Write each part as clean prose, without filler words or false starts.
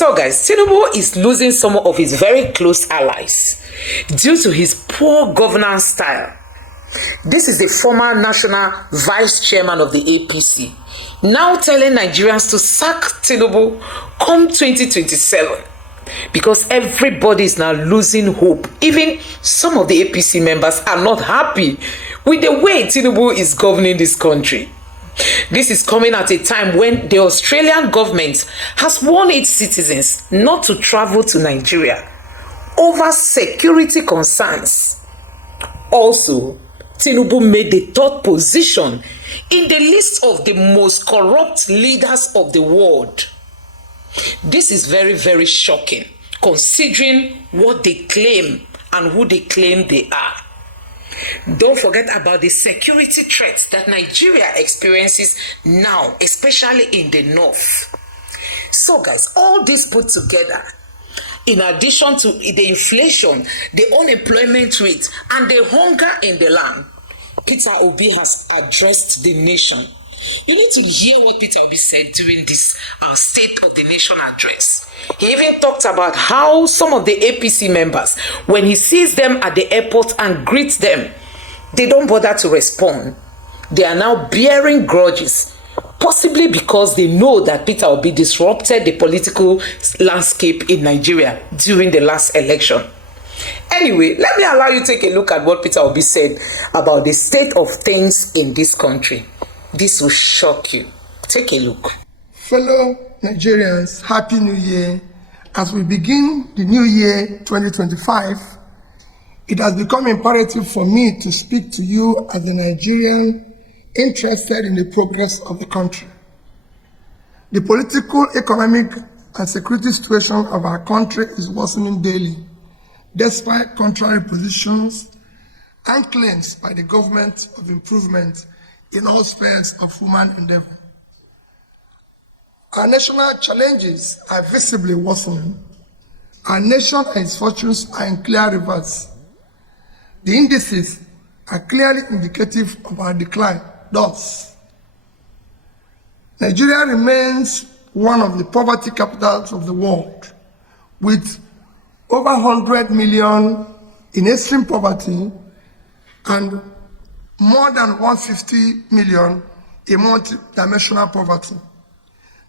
So guys, Tinubu is losing some of his very close allies due to his poor governance style. This is the former national vice chairman of the APC, now telling Nigerians to sack Tinubu come 2027 because everybody is now losing hope. Even some of the APC members are not happy with the way Tinubu is governing this country. This is coming at a time when the Australian government has warned its citizens not to travel to Nigeria over security concerns. Also, Tinubu made the third position in the list of the most corrupt leaders of the world. This is very, very shocking, considering what they claim and who they claim they are. Don't forget about the security threats that Nigeria experiences now, especially in the north. So guys, all this put together, in addition to the inflation, the unemployment rate, and the hunger in the land, Peter Obi has addressed the nation. You need to hear what Peter Obi said during this State of the Nation address. He even talked about how some of the APC members, when he sees them at the airport and greets them, they don't bother to respond. They are now bearing grudges, possibly because they know that Peter Obi disrupted the political landscape in Nigeria during the last election. Anyway, let me allow you to take a look at what Peter Obi said about the state of things in this country. This will shock you. Take a look. Fellow Nigerians, Happy New Year. As we begin the new year 2025, it has become imperative for me to speak to you as a Nigerian interested in the progress of the country. The political, economic, and security situation of our country is worsening daily, despite contrary positions and claims by the government of improvement in all spheres of human endeavor. Our national challenges are visibly worsening. Our nation and its fortunes are in clear reverse. The indices are clearly indicative of our decline. Thus, Nigeria remains one of the poverty capitals of the world, with over 100 million in extreme poverty and more than 150 million in multi-dimensional poverty.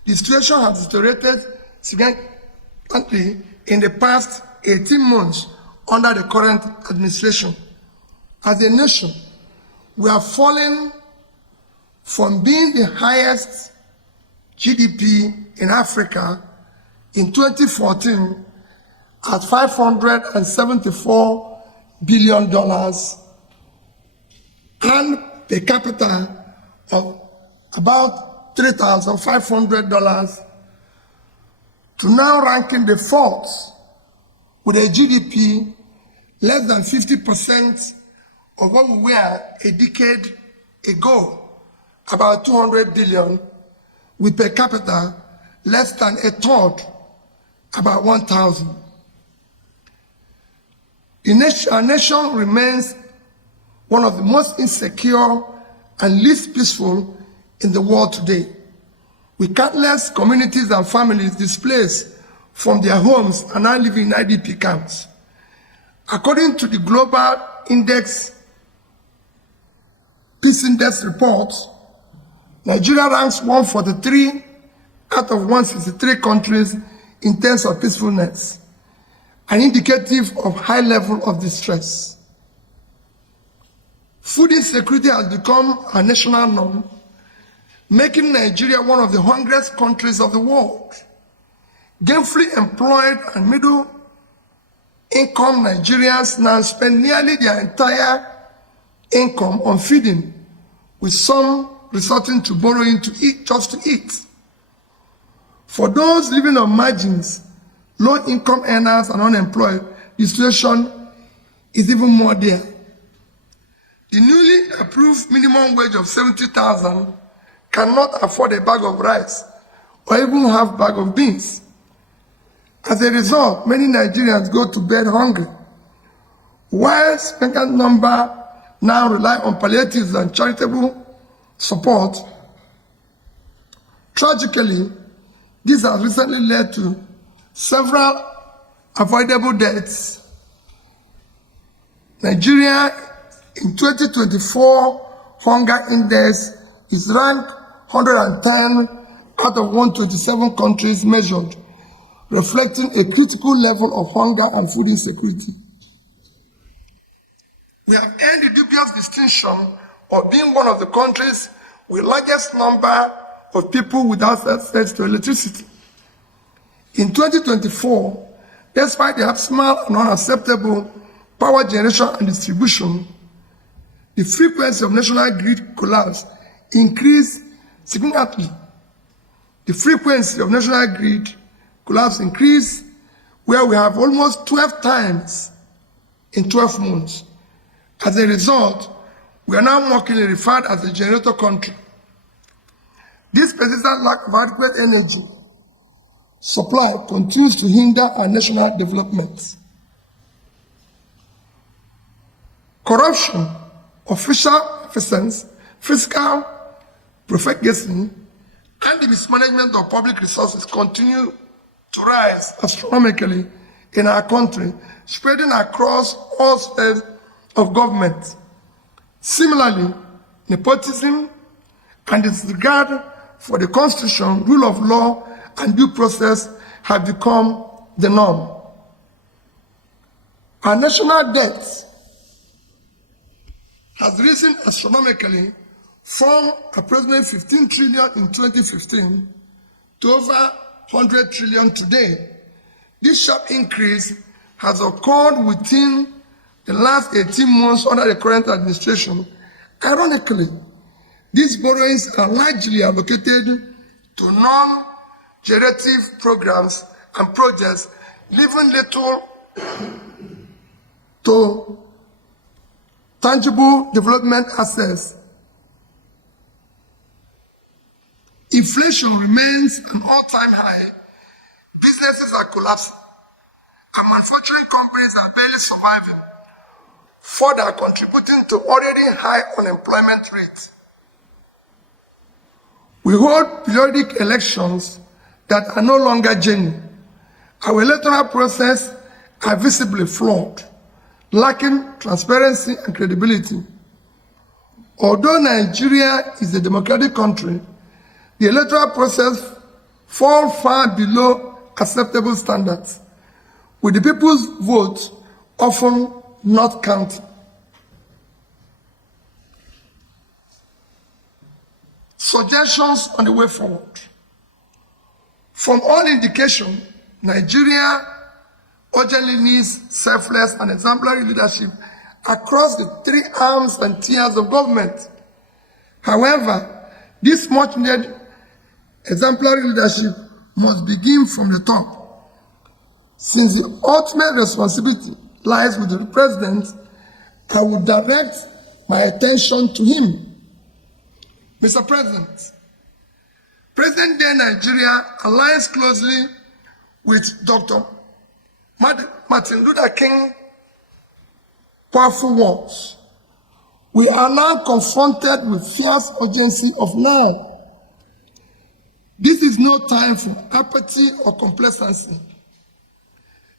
The situation has deteriorated significantly in the past 18 months under the current administration. As a nation, we are falling from being the highest GDP in Africa in 2014 at $574 billion and per capita of about $3,500 to now ranking the fourth with a GDP less than 50% of what we were a decade ago, about 200 billion, with per capita less than a third, about 1,000. Our nation remains one of the most insecure and least peaceful in the world today, with countless communities and families displaced from their homes and now living in IDP camps. According to the Global Peace Index report, Nigeria ranks 143 out of 163 countries in terms of peacefulness, an indicative of high level of distress. Food insecurity has become a national norm, making Nigeria one of the hungriest countries of the world. Gainfully employed and middle-income Nigerians now spend nearly their entire income on feeding, with some resorting to borrowing to eat just to eat. For those living on margins, low-income earners and unemployed, the situation is even more dire. The newly approved minimum wage of 70,000 cannot afford a bag of rice or even half bag of beans. As a result, many Nigerians go to bed hungry, while a significant number now rely on palliatives and charitable support. Tragically, this has recently led to several avoidable deaths. Nigeria in 2024 hunger index is ranked 110 out of 127 countries measured, reflecting a critical level of hunger and food insecurity. We have earned the dubious distinction of being one of the countries with largest number of people without access to electricity. In 2024, despite the abysmal and unacceptable power generation and distribution, the frequency of national grid collapse increased significantly. The frequency of national grid collapse increased, where we have almost 12 times in 12 months. As a result, we are now mockingly referred as a generator country. This persistent lack of adequate energy supply continues to hinder our national development. Corruption, official efficiency, fiscal profligacy, and the mismanagement of public resources continue to rise astronomically in our country, spreading across all spheres of government. Similarly, nepotism and disregard for the Constitution, rule of law, and due process have become the norm. Our national debt has risen astronomically from approximately 15 trillion in 2015 to over 100 trillion today. This sharp increase has occurred within the last 18 months under the current administration. Ironically, these borrowings are largely allocated to non-generative programs and projects, leaving little to tangible development assets. Inflation remains an all-time high. Businesses are collapsing, and manufacturing companies are barely surviving, further contributing to already high unemployment rates. We hold periodic elections that are no longer genuine. Our electoral process are visibly flawed, lacking transparency and credibility. Although Nigeria is a democratic country, the electoral process falls far below acceptable standards, with the people's vote often not counted. Suggestions on the way forward. From all indication, Nigeria urgently needs selfless and exemplary leadership across the three arms and tiers of government. However, this much-needed exemplary leadership must begin from the top. Since the ultimate responsibility lies with the president, I will direct my attention to him. Mr. President, President-day Nigeria aligns closely with Dr. Martin Luther King powerful words. We are now confronted with fierce urgency of now. This is no time for apathy or complacency.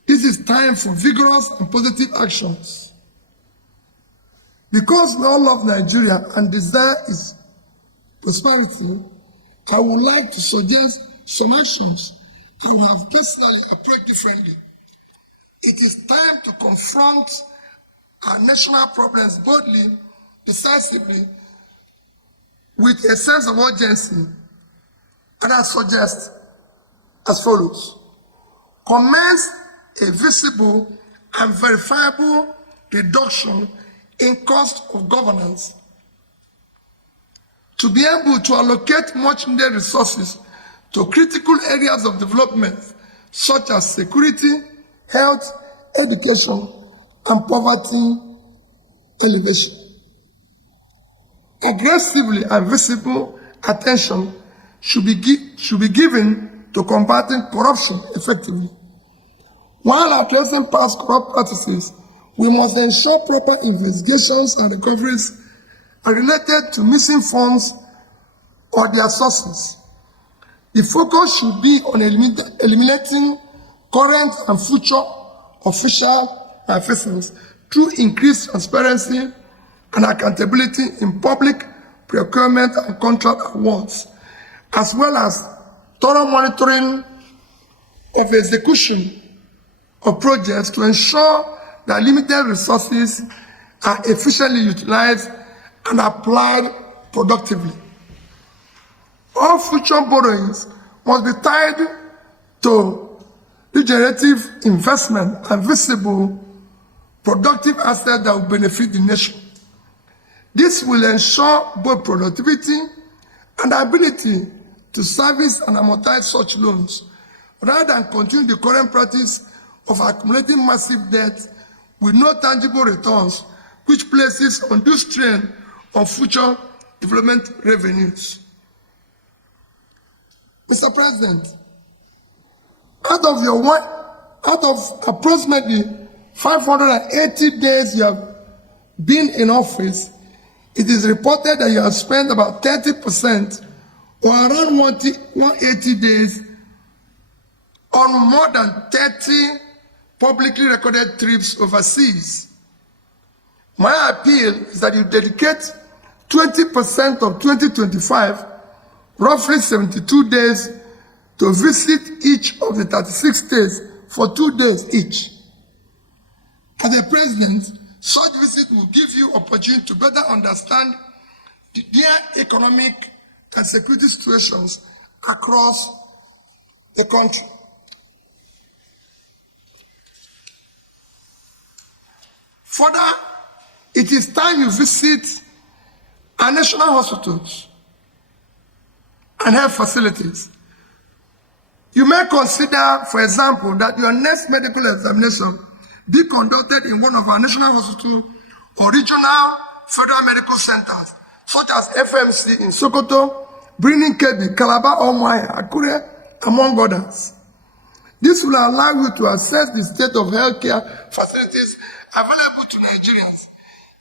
This is time for vigorous and positive actions. Because we all love Nigeria and desire its prosperity, I would like to suggest some actions I will have personally approached differently. It is time to confront our national problems boldly, decisively, with a sense of urgency, and I suggest as follows. Commence a visible and verifiable reduction in cost of governance to be able to allocate much needed resources to critical areas of development such as security, health, education, and poverty elevation. Aggressively and visible attention should be given to combating corruption effectively. While addressing past corrupt practices, we must ensure proper investigations and recoveries are related to missing funds or their sources. The focus should be on eliminating current and future officials through increased transparency and accountability in public procurement and contract awards, as well as thorough monitoring of execution of projects to ensure that limited resources are efficiently utilized and applied productively. All future borrowings must be tied to regenerative investment and visible, productive assets that will benefit the nation. This will ensure both productivity and the ability to service and amortize such loans, rather than continue the current practice of accumulating massive debt with no tangible returns, which places undue strain on future development revenues. Mr. President, out of approximately 580 days you have been in office, it is reported that you have spent about 30% or around 180 days on more than 30 publicly recorded trips overseas. My appeal is that you dedicate 20% of 2025, roughly 72 days, to visit each of the 36 states for 2 days each. As a president, such visit will give you opportunity to better understand their economic and security situations across the country. Further, it is time you visit our national hospitals and health facilities. You may consider, for example, that your next medical examination be conducted in one of our national hospitals or regional federal medical centers, such as FMC in Sokoto, Birnin Kebbi, Calabar, Umuahia, Akure, among others. This will allow you to assess the state of healthcare facilities available to Nigerians.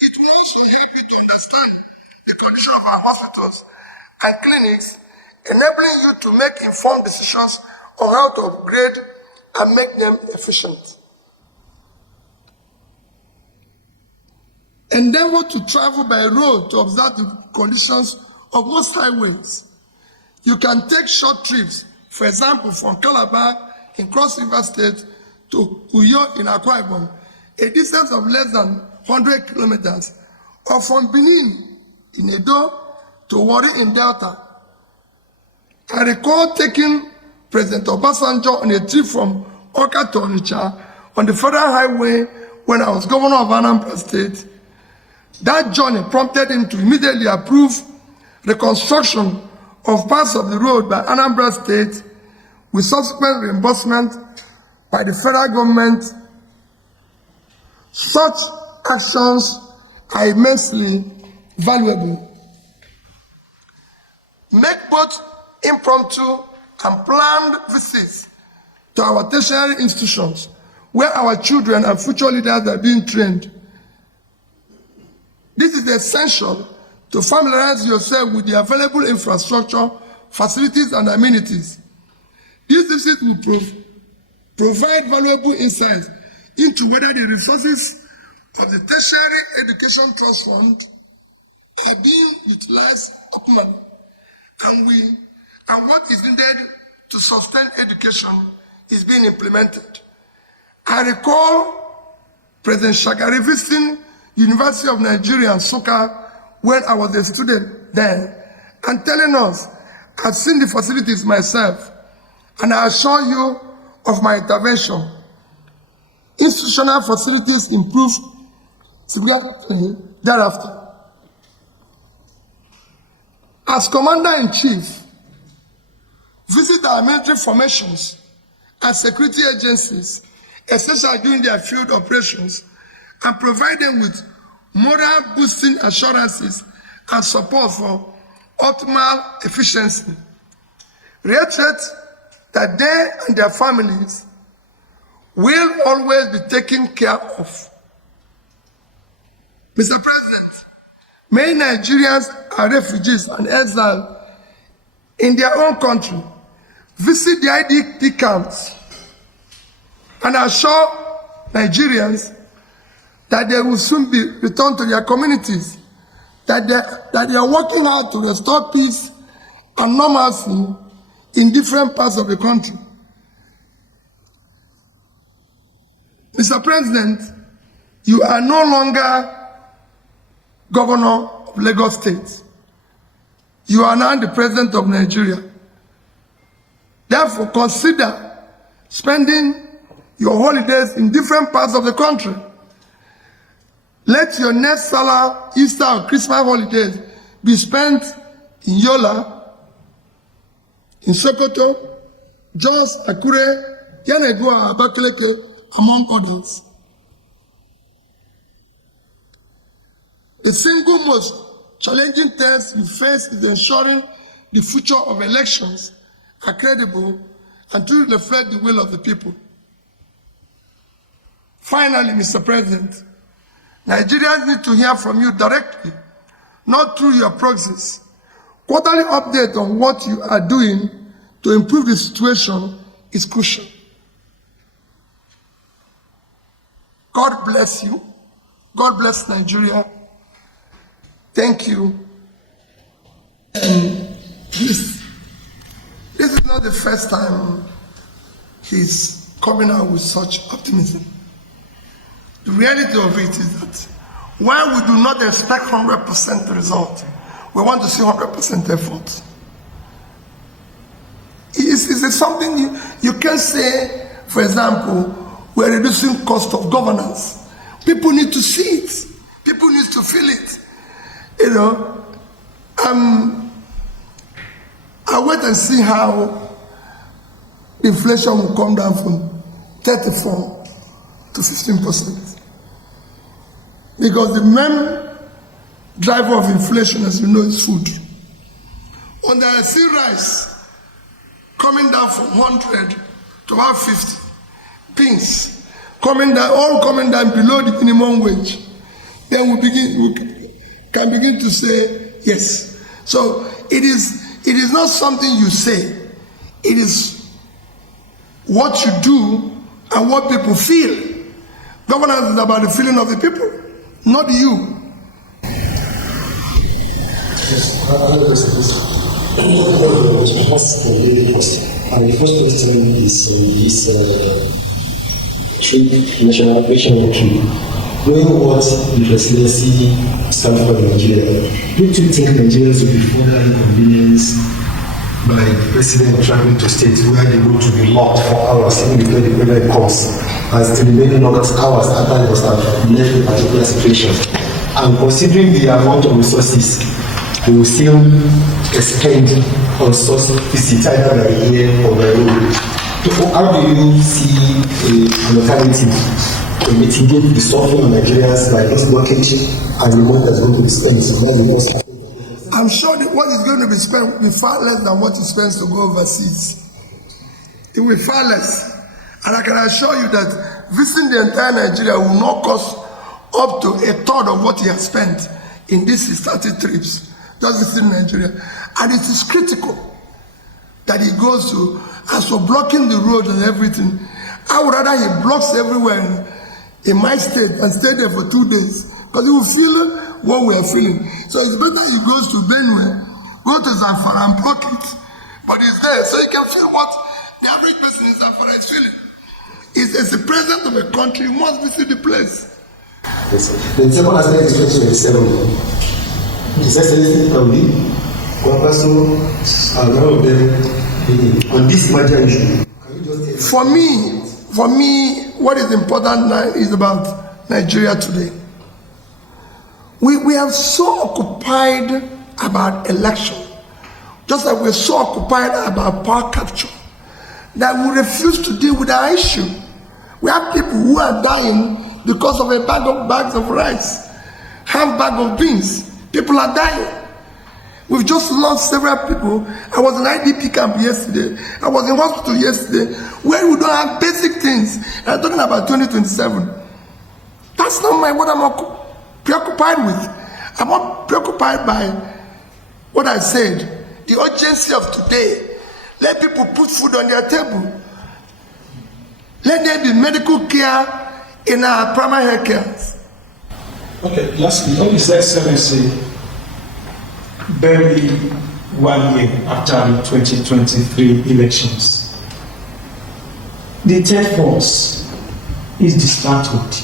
It will also help you to understand the condition of our hospitals and clinics, enabling you to make informed decisions on how to upgrade and make them efficient. Endeavor to travel by road to observe the conditions of most highways. You can take short trips, for example, from Calabar in Cross River State to Uyo in Akwa Ibom, a distance of less than 100 kilometers, or from Benin in Edo to Warri in Delta. I recall taking President Obasanjo on a trip from Oka to Onitsha on the federal highway when I was governor of Anambra State. That journey prompted him to immediately approve reconstruction of parts of the road by Anambra State with subsequent reimbursement by the federal government. Such actions are immensely valuable. Make both impromptu and planned visits to our tertiary institutions where our children and future leaders are being trained. This is essential to familiarize yourself with the available infrastructure, facilities, and amenities. This visit will provide valuable insights into whether the resources of the Tertiary Education Trust Fund are being utilized optimally, and what is needed to sustain education is being implemented. I recall President Shagari visiting University of Nigeria, Nsukka, when I was a student then, and telling us, I've seen the facilities myself, and I assure you of my intervention. Institutional facilities improved significantly thereafter. As Commander-in-Chief, visit our military formations and security agencies, especially during their field operations, and provide them with moral boosting assurances and support for optimal efficiency. Reiterate that they and their families will always be taken care of. Mr. President, many Nigerians are refugees and exiles in their own country. Visit the IDP camps and assure Nigerians that they will soon be returned to their communities, that they are working hard to restore peace and normalcy in different parts of the country. Mr. President, you are no longer Governor of Lagos State. You are now the President of Nigeria. Therefore, consider spending your holidays in different parts of the country. Let your next Salah, Easter, or Christmas holidays be spent in Yola, in Sokoto, Jos, Akure, Yanegua, Abakaleke, among others. The single most challenging test you face is ensuring the future of elections are credible and truly reflect the will of the people. Finally, Mr. President, Nigerians need to hear from you directly, not through your proxies. Quarterly update on what you are doing to improve the situation is crucial. God bless you. God bless Nigeria. Thank you. And this is not the first time he's coming out with such optimism. The reality of it is that while we do not expect 100% result, we want to see 100% effort. Is something you can say, for example, we're reducing cost of governance. People need to see it. People need to feel it. You know, I wait and see how inflation will come down from 34 to 15%. Because the main driver of inflation, as you know, is food. On the I see rice coming down from 100 to about 50. Beans coming down, all coming down below the minimum wage. Then we can begin to say yes. So it is not something you say. It is what you do and what people feel. Governance is about the feeling of the people, not you. Yes, I have a question. The first question is this national trade. Knowing what the presidency stands for in Nigeria, don't you think Nigerians will be further inconvenienced by the president traveling to states where they go to be locked for hours even before the president comes, as the remaining hours after they must have left a particular situation? And considering the amount of resources they will still expend on such visits either by air or by road, how do you see an alternative to mitigate the suffering of Nigerians by this blockage and the money that's going to be spent? So I'm sure that what is going to be spent will be far less than what he spends to go overseas. It will be far less. And I can assure you that visiting the entire Nigeria will not cost up to a third of what he has spent in these 30 trips, just visiting Nigeria. And it is critical that he goes to, as for blocking the road and everything, I would rather he blocks everywhere in my state and stay there for 2 days, because he will feel what we are feeling. So it's better he goes to Benue, go to Zamfara and block it, but he's there so he can feel what the average person in Zamfara is feeling. As the president of a country, he must visit the place. Yes, the second aspect is 2027. His Excellency Tauli, Kwampaso, and all of them on this matter issue. For me, what is important now is about Nigeria today. We are so occupied about election, just like we're so occupied about power capture, that we refuse to deal with our issue. We have people who are dying because of a bags of rice, half bag of beans. People are dying. We've just lost several people. I was in IDP camp yesterday. I was in hospital yesterday, where we don't have basic things. I'm talking about 2027. That's not what I'm preoccupied with. I'm not preoccupied by what I said. The urgency of today. Let people put food on their table. Let there be medical care in our primary health care. Okay, lastly, what is Excellency barely 1 year after the 2023 elections? The third force is dismantled,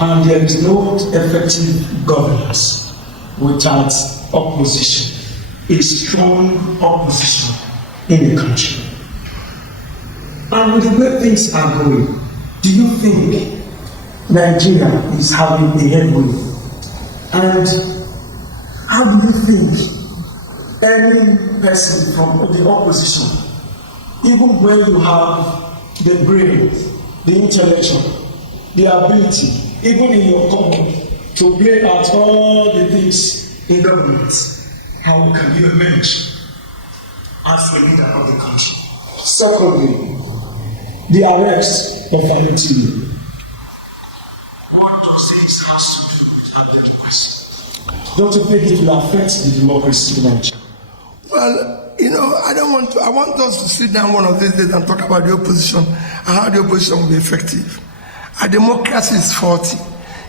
and there is no effective governance without opposition, a strong opposition in the country. And with the way things are going, do you think Nigeria is having a headwind? And how do you think any person from the opposition, even when you have the brain, the intellectual, the ability, even in your company, to play out all the things in government, how can you emerge as the leader of the country? Secondly, the arrest of Tinubu. What does this have to do with our democracy? Don't you think it will affect the democracy in Nigeria? Well, I want us to sit down one of these days and talk about the opposition and how the opposition will be effective. Our democracy is faulty.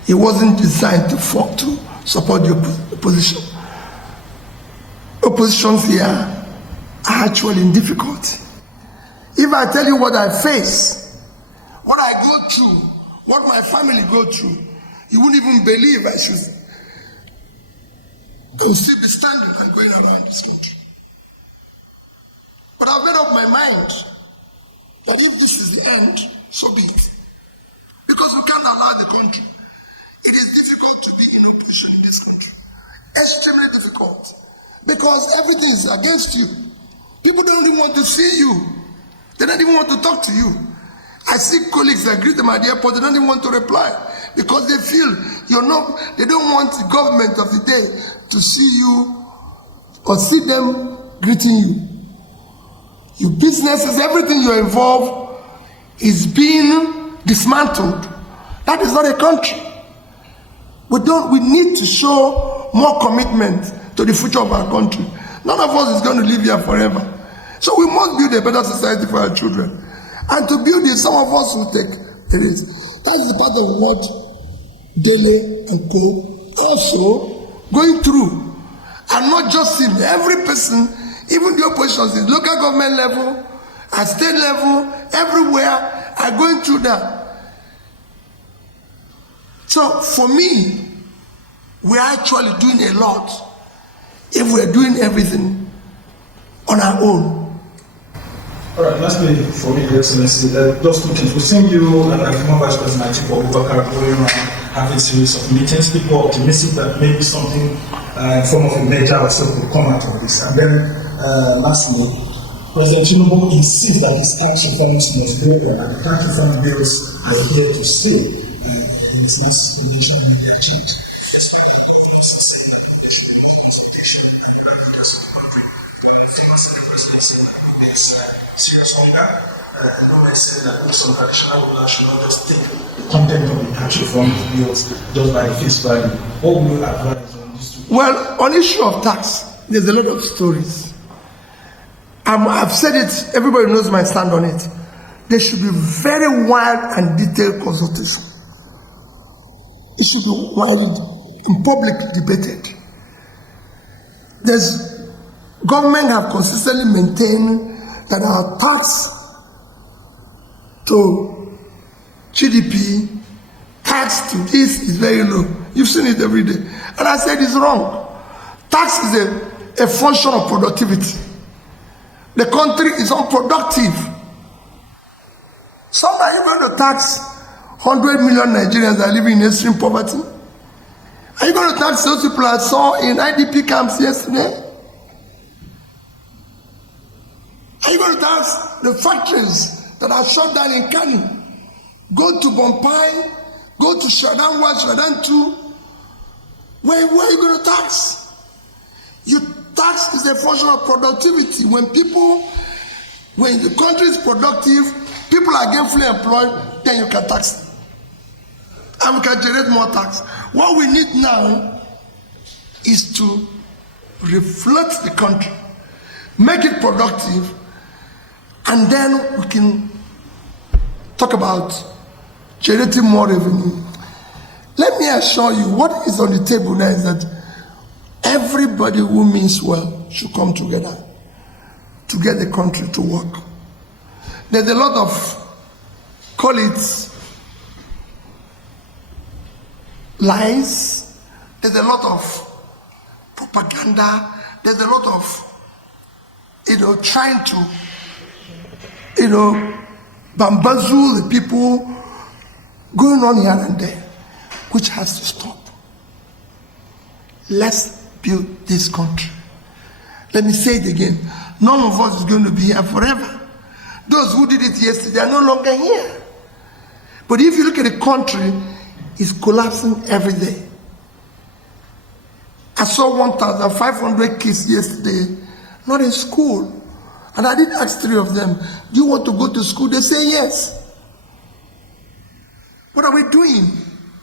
It wasn't designed to support the opposition. Oppositions here are actually in difficulty. If I tell you what I face, what I go through, what my family go through, you wouldn't even believe I will still be standing and going around this country. But I've made up my mind that if this is the end, so be it. Because we can't allow the country. It is difficult to be in a position in this country. Extremely difficult. Because everything is against you. People don't even want to see you. They don't even want to talk to you. I see colleagues that greet them at the airport, they don't even want to reply because they feel they don't want the government of the day to see you or see them greeting you. Your businesses, everything you're involved is being dismantled. That is not a country. We need to show more commitment to the future of our country. None of us is going to live here forever. So we must build a better society for our children. And to build it, some of us will take the risk. That is the part of what Dele and Co. also going through. And not just him, every person, even the oppositions, the local government level, at state level, everywhere, are going through that. So for me, we are actually doing a lot if we're doing everything on our own. All right, lastly, for me, Your Excellency, those 2 things. We've seen you and former Vice President Atiku Abubakar going around having a series of meetings. People are optimistic that maybe something in form of a measure or so could come out of this. And then, lastly, President Tinubu insists that his tax reforms must go on, and the tax reform bills are here to stay. It's not mentioned in the change. Despite that, government is saying that there should be more consultation and just serious on that. No one is saying that some traditional rulers should not just take the content of the tax reform bills just by the face value. What will you advise on this? Well, on issue of tax, there's a lot of stories. I've said it, everybody knows my stand on it. There should be very wide and detailed consultation. It should be widely in public debated. Government have consistently maintained that our tax to GDP, tax to this is very low. You've seen it every day. And I said it's wrong. Tax is a function of productivity. The country is unproductive. So are you going to tax 100 million Nigerians that are living in extreme poverty? Are you going to tax those people I saw in IDP camps yesterday? Are you going to tax the factories that are shut down in Kano? Go to Bompai, go to Shadan 1, Shadan 2. Where are you going to tax? Tax is a function of productivity. When the country is productive, people are gainfully employed, then you can tax them. And we can generate more tax. What we need now is to reflect the country, make it productive, and then we can talk about generating more revenue. Let me assure you, what is on the table now is that everybody who means well should come together to get the country to work. There's a lot of, call it, lies. There's a lot of propaganda. There's a lot of, trying to, bamboozle the people going on here and there, which has to stop. Let's build this country. Let me say it again. None of us is going to be here forever. Those who did it yesterday are no longer here. But if you look at the country, it's collapsing every day. I saw 1,500 kids yesterday, not in school. And I did ask 3 of them, do you want to go to school? They say yes. What are we doing?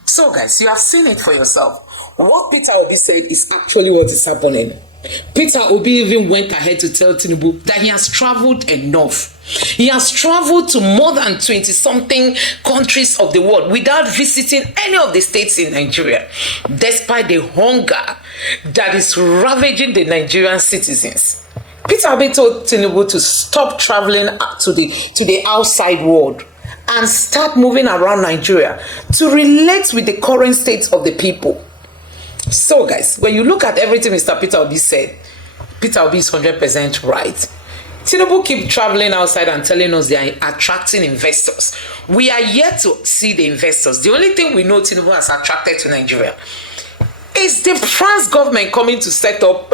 So guys, you have seen it for yourself. What Peter Obi said is actually what is happening. Peter Obi even went ahead to tell Tinubu that he has traveled enough. He has traveled to more than 20-something countries of the world without visiting any of the states in Nigeria, despite the hunger that is ravaging the Nigerian citizens. Peter Obi told Tinubu to stop traveling to the outside world and start moving around Nigeria to relate with the current state of the people. So guys, when you look at everything Mr. Peter Obi said, Peter Obi is 100% right. Tinubu keep traveling outside and telling us they are attracting investors. We are yet to see the investors. The only thing we know Tinubu has attracted to Nigeria is the France government coming to set up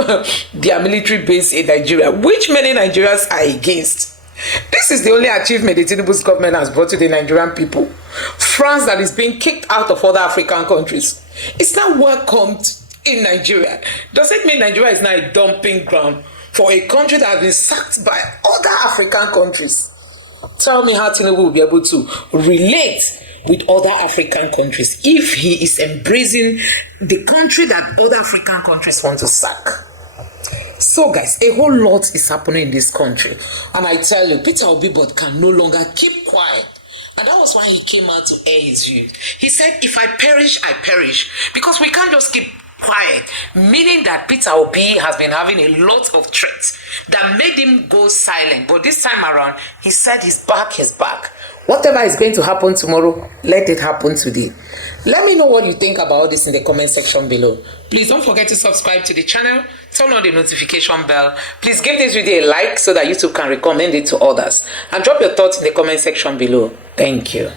their military base in Nigeria, which many Nigerians are against. This is the only achievement the Tinubu's government has brought to the Nigerian people. France, that is being kicked out of other African countries, is now welcomed in Nigeria. Does it mean Nigeria is now a dumping ground for a country that has been sacked by other African countries? Tell me how Tinubu will be able to relate with other African countries if he is embracing the country that other African countries want to sack. So guys, a whole lot is happening in this country, and I tell you, Peter Obi can no longer keep quiet. And that was why he came out to air his views. He said, if I perish, I perish. Because we can't just keep quiet. Meaning that Peter Obi has been having a lot of threats that made him go silent. But this time around, he said his back is back. Whatever is going to happen tomorrow, let it happen today. Let me know what you think about this in the comment section below. Please don't forget to subscribe to the channel, turn on the notification bell. Please give this video a like so that YouTube can recommend it to others. And drop your thoughts in the comment section below. Thank you.